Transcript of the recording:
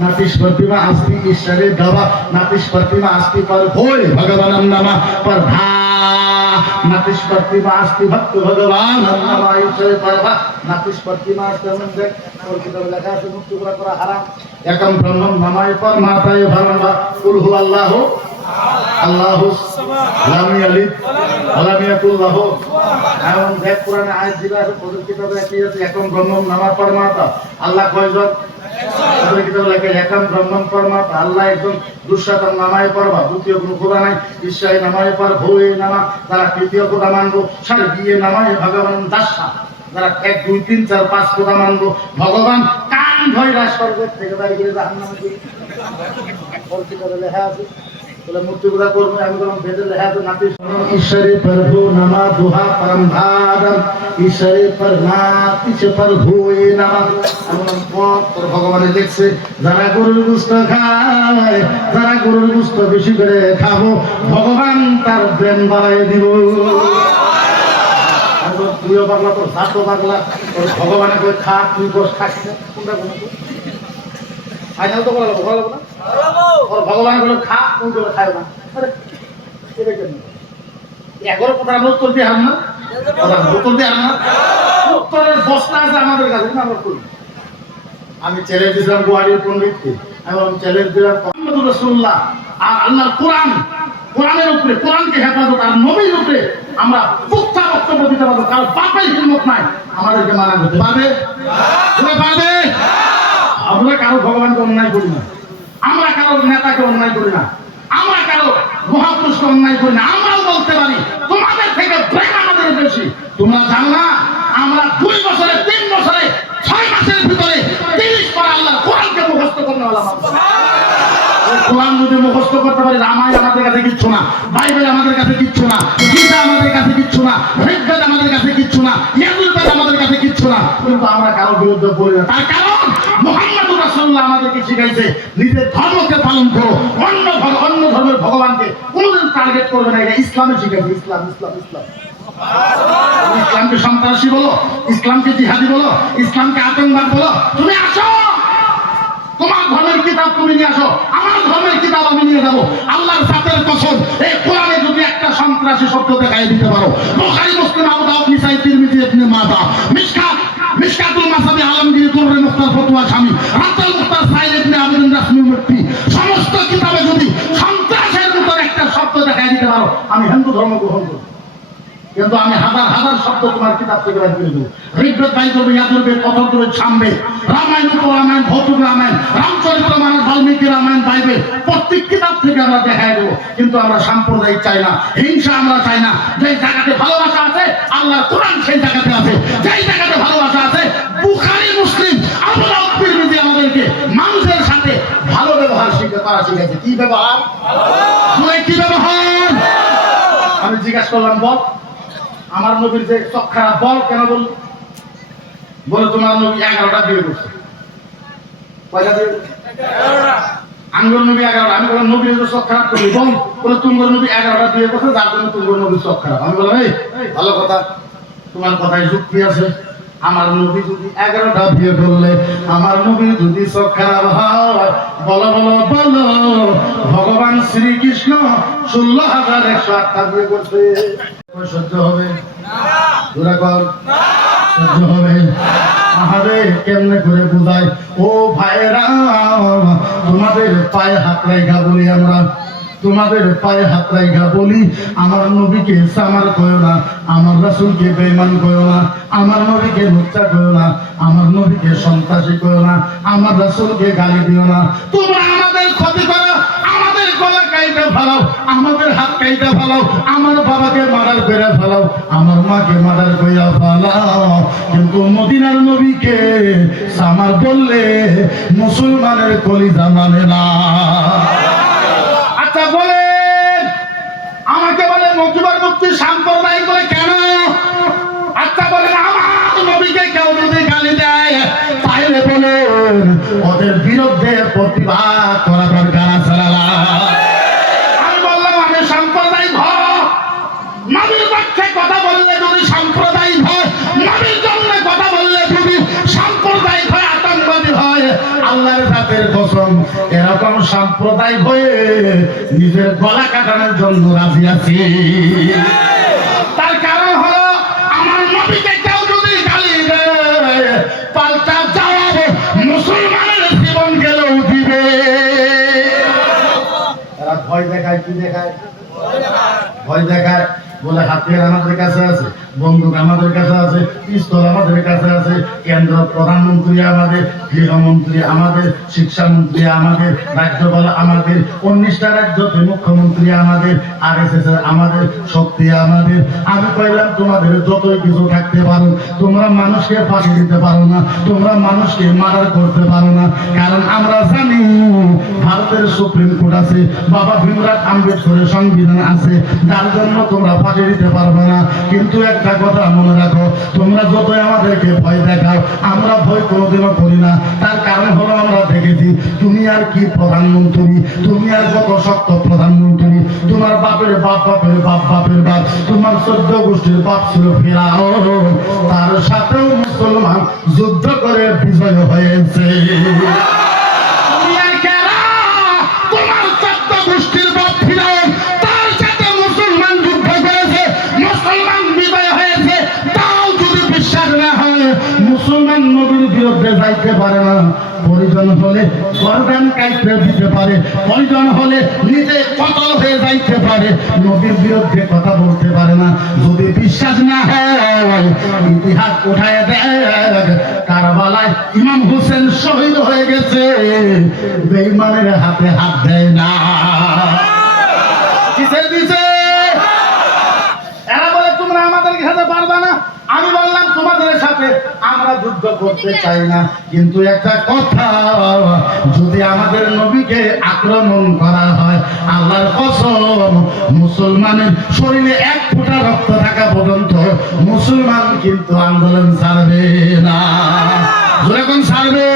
नातिश प्रतिमा अस्ति ईश्वरे दवा नातिश प्रतिमा अस्ति पर होय भगवान नामा पर भा नातिश प्रतिमा अस्ति भक्त भगवान नामा ईश्वरे पर भा नातिश प्रतिमा अस्ति मंदे और किताब लिखा है मुक्ति पूरा हराम एकम ब्रह्मम नमाय पर माताय भगवान कुल हु अल्लाह अल्लाहु लाम यलिद वलाम याकुल लाहु एवं देख पुराने आयत दिला है पवित्र किताब में की है एकम ब्रह्मम नमा परमात्मा अल्लाह कयজন পবিত্র কিতাব লেখা একম ব্রহ্মম পরমাত্মা আল্লাহ একজন দুঃসাতম নামায় পরবা দ্বিতীয় কোনো খোদা নাই ঈশ্বরের নামায় পর ভোয়ে নামা তারা তৃতীয় খোদা মানবো সার দিয়ে নামায় ভগবান দাসা যারা 1 2 3 4 5 খোদা মানবো ভগবান কান ধইরা স্বর্গ থেকে বাড়ি গিয়ে জাহান্নামে দিবে পবিত্র কিতাবে লেখা আছে बोले मूर्ति पूजा करबो আমি বললাম বেদে লেখা আছে নাতি ঈশ্বরে প্রভু নামা দুহা परम धारम ঈশ্বরে पर নাতিশ প্রভু এ নামা এমন পর ভগবানের দেখছে যারা গরুর গোশত খায় যারা গরুর গোশত বেশি করে খাবো ভগবান তার ব্রেন বাড়ায় দিব আর তুইও পাগলা তোর সাতো পাগলা তোর ভগবানে কই খা তুই বস খাস কোনটা কোন ফাইনাল তো বলা লাগবে না और भगवान को खा तुम जो खाओ ना अरे ये কেন এগোর কথা আমরা উত্তর দিই আমরা উত্তর দিই আমরা উত্তরের বস্তা আছে আমাদের কাছে আমরা করি আমি চ্যালেঞ্জ দিলাম গুয়াহাটির পণ্ডিতকে এবং চ্যালেঞ্জ দিলাম মুহাম্মদুর রাসূলুল্লাহ আর আল্লাহর কোরআন কোরআনের উপরে কোরআনকে হেফাজত আর নবীর উপরে আমরা পুক্তা বক্তব্য দিতে পারবো কারণ বাপের হিম্মত নাই আমাদেরকে মানা করতে পারবে পারবে আমরা কারো ভগবানকে অন্যায় করি না আমরা কারো নেতাকে অন্যায় করি না আমরা কারো মহাপুরুষকে অন্যায় করি না আমরাও বলতে পারি তোমাদের থেকে ব্রেন আমাদের বেশি তোমরা জানো না আমরা 2 বছরে 3 বছরে 6 মাসের ভিতরে 30 বার আল্লাহর কোরআনকে মুখস্থ করতে হলাম কোরআন যদি মুখস্থ করতে পারি রামায়ণ আমাদের কাছে কিচ্ছু না বাইবেল আমাদের কাছে কিচ্ছু না গীতা আমাদের কাছে কিচ্ছু না ঋগ্বেদ আমাদের কাছে কিচ্ছু না যজুর্বেদ আমাদের কাছে কিচ্ছু না কিন্তু আমরা কারো বিরুদ্ধে বলি না তার কারণ মুহাম্মদুর রাসূলুল্লাহ আমাদেরকে শিখাইছে নিজের ধর্মকে পালন করো অন্য ধর্মের ভগবানকে কোনোদিন টার্গেট করবে না এটা ইসলামে শিখাইছে ইসলাম ইসলাম ইসলাম ইসলামকে সন্ত্রাসী বলো ইসলামকে জিহাদি বলো ইসলামকে আতঙ্কবাদ বলো তুমি আসো তোমার ধর্মের কিতাব তুমি নিয়ে আসো আমার ধর্মের কিতাব আমি নিয়ে যাবো আল্লাহর জাতের কসম এই কোরআনে যদি একটা সন্ত্রাসী শব্দ দেখাই দিতে পারো বুখারী মুসলিম আবু দাউদ নিসাই তিরমিজি ইবনে মাজাহ মিশকাতুল মাসাবি আলমগীর তুররে মুখতার ফতোয়া শামী রাতাল মুখতার সাইদ ইবনে আবিদিন রাসমি মুফতি সমস্ত কিতাবে যদি সন্ত্রাসের মতো একটা শব্দ দেখাই দিতে পারো আমি হিন্দু ধর্ম গ্রহণ করব কিন্তু আমি হাজার শব্দ তোমার কিতাব থেকে বের করে দেব ঋগ্বেদ বাইবেল যজুর্বেদ অথর্ববেদ সামবেদ রামায়ণ উপরামায়ণ ভৌতিক রামায়ণ রামচরিত মানস বাল্মীকি রামায়ণ বাইবেল প্রত্যেক কিতাব থেকে আমরা দেখাই দেব কিন্তু আমরা সাম্প্রদায়িক চাই না হিংসা আমরা চাই না যে জায়গাতে ভালোবাসা আছে আল্লাহর কোরআন সেই জায়গাতে আছে যেই জায়গাতে ভালোবাসা আছে বুখারী মুসলিম আবু দাউদ তিরমিজি আমাদেরকে মানুষের সাথে ভালো ব্যবহার শিখাইছে কি ব্যবহার কি ব্যবহার আমি জিজ্ঞাসা করলাম বল আমার নবীর যে চোখ খারাপ বল কেন বল বলে তোমার নবী 11টা বিয়ে করছে কয়টা বিয়ে 11টা আঙ্গুর নবী 11টা আমি বললাম নবীর যে চোখ খারাপ করলি বল বলে তোমার নবী 11টা বিয়ে করছে যার জন্য তোমার নবীর চোখ খারাপ আমি বললাম এই ভালো কথা তোমার কথায় যুক্তি আছে আমার নবী যদি 11টা বিয়ে করলে আমার নবীর যদি চোখ খারাপ হয় বলো বলো বলো ভগবান শ্রীকৃষ্ণ 16,108টা বিয়ে করছে সহ্য হবে না সহ্য হবে আহারে কেমনে করে বুঝাই ও ভাইরা তোমাদের পায়ে হাত রাখা বলি আমরা তোমাদের পায়ে হাত রাখা বলি আমার নবীকে সামার কয়ো না আমার রাসূলকে বেঈমান কয়ো না আমার নবীকে লুচ্চা কয়ো না আমার নবীকে সন্ত্রাসী কয়ো না আমার রাসূলকে গালি দিও না তোমরা আমাদের ক্ষতি করো আমাদের গলা কাইটা ফেলাও আমাদের হাত কাইটা ফেলাও আমার বাবাকে মার্ডার করে ফেলাও আমার মাকে মার্ডার করে ফেলাও কিন্তু মদিনার নবীকে সামার বললে মুসলমানের কলিজা মানে না আচ্ছা বলেন আমাকে বলে মকিবার মুক্তি সাম্প্রদায়িক বলে কেন আচ্ছা বলেন আমার নবীকে কেউ যদি গালি দেয় তাহলে বলেন ওদের বিরুদ্ধে প্রতিবাদ করা দরকার আছে আমি বললাম আমি সাম্প্রদায়িক নবীর পক্ষে কথা বললে যদি সাম্প্রদায়িক হয় নবীর জন্য কথা বললে যদি সাম্প্রদায়িক হয় আতঙ্কবাদী হয় আল্লাহর জাতের কসম কসম এরকম সাম্প্রদায়িক হয়ে নিজের গলা কাটানোর জন্য রাজি আছি। তার কারণ হলো আমার নবীকে কেউ যদি গালি দেয় পাল্টা জবাব মুসলমানের জীবন গেলেও দিবে। এরা ভয় দেখায়, কি দেখায়? ভয় দেখায়। বলে হাতিয়ার আমাদের কাছে আছে, বন্দুক আমাদের কাছে আছে, পিস্তল আমাদের কাছে আছে, কেন্দ্র প্রধানমন্ত্রী আমাদের, গৃহমন্ত্রী আমাদের, শিক্ষামন্ত্রী আমাদের, রাজ্যপাল আমাদের, 19টা রাজ্যতে মুখ্যমন্ত্রী আমাদের, RSS আমাদের, শক্তি আমাদের। আমি কইলাম তোমাদের যতই কিছু থাকতে পারো, তোমরা মানুষকে ফাঁসি দিতে পারো না, তোমরা মানুষকে মার্ডার করতে পারো না। কারণ আমরা জানি ভারতের সুপ্রিম কোর্ট আছে, বাবা ভীমরাও আম্বেদকরের সংবিধান আছে, যার জন্য তোমরা ফাঁসি দিতে পারবে না। কিন্তু একটা কথা মনে রাখো, তোমরা যতই আমাদেরকে ভয় দেখাও, আমরা ভয় কোনোদিনও করি না। তার কারণ হলো আমরা দেখেছি তুমি আর কি প্রধানমন্ত্রী, তুমি আর কত শক্ত প্রধানমন্ত্রী। তোমার বাপের বাপ বাপের বাপ বাপের বাপ, তোমার 14 গোষ্ঠীর বাপ ছিল ফিরআউন, তার সাথেও মুসলমান যুদ্ধ করে বিজয় হয়েছে। তুমি আর কারা? তোমার 14 গোষ্ঠীর বাপ ফিরআউন, তার সাথে মুসলমান যুদ্ধ করেছে, মুসলমান বিজয় হয়েছে। তাও যদি বিশ্বাস না হয়, মুসলমান নবীর বিরুদ্ধে যাইতে পারে না। প্রয়োজন হলে গর্দান কাইতে দিতে পারে, প্রয়োজন হলে নিজে কতল হয়ে যাইতে পারে, নবীর বিরুদ্ধে কথা বলতে পারে না। যদি বিশ্বাস না হয় ইতিহাস উঠায় দেখ, কারবালায় ইমাম হোসেন শহীদ হয়ে গেছে, বেঈমানের হাতে হাত দেয় না। কিসের দিছে? এরা বলে তোমরা আমাদের সাথে পারবা না। আমি বললাম তোমাদের সাথে আমরা যুদ্ধ করতে চাই না, কিন্তু একটা কথা, যদি আমাদের নবীকে আক্রমণ করা হয়, আল্লাহর কসম মুসলমানের শরীরে 1 ফোঁটা রক্ত থাকা পর্যন্ত মুসলমান কিন্তু আন্দোলন ছাড়বে না। যখন ছাড়বে